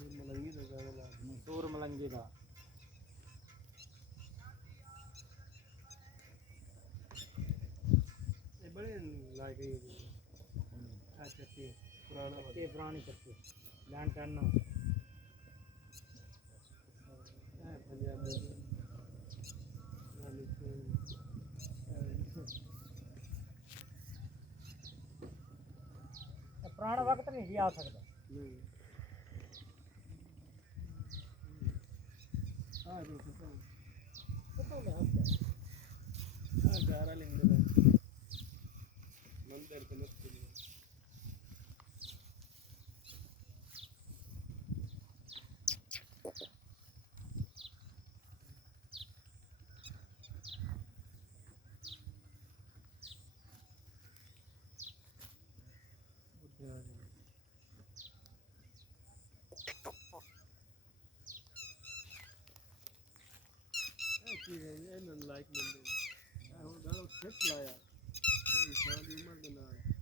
ਮਲੰਗੀ ਦਾ ਗਾਣਾ ਲਾ ਸੂਰ ਮਲੰਗੀ ਦਾ ਇਹ ਬੜੇ ਲਾਇਕ ਹੈ ਆ ਚੱਕੀ ਪੁਰਾਣਾ ਚੱਕੀ ਪੁਰਾਣੀ ਚੱਕੀ ਲੈਣ ਟੈਨ ਹੈ ਪੰਜਾਬੀ ਨਾਲੀ ਪੁਰਾਣਾ ਵਕਤ ਨਹੀਂ ਸੀ ਆ ਸਕਦਾ ਨਹੀਂ ਆ ਜੋ ਪਤਾ ਨਹੀਂ ਆ ਗਾਰਾ ਲਿੰਦੇ ਦਾ ਮੰਦਰ ਤੇ ਨਸਤੀ ਇਹਨਾਂ ਲਾਈਕ ਮਿਲਦੇ ਹੁਣ ਗਾਣਾ ਫਿੱਟ ਲਾਇਆ ਇਹ ਸਾਡੀ ਉਮਰ ਦੇ ਨਾਲ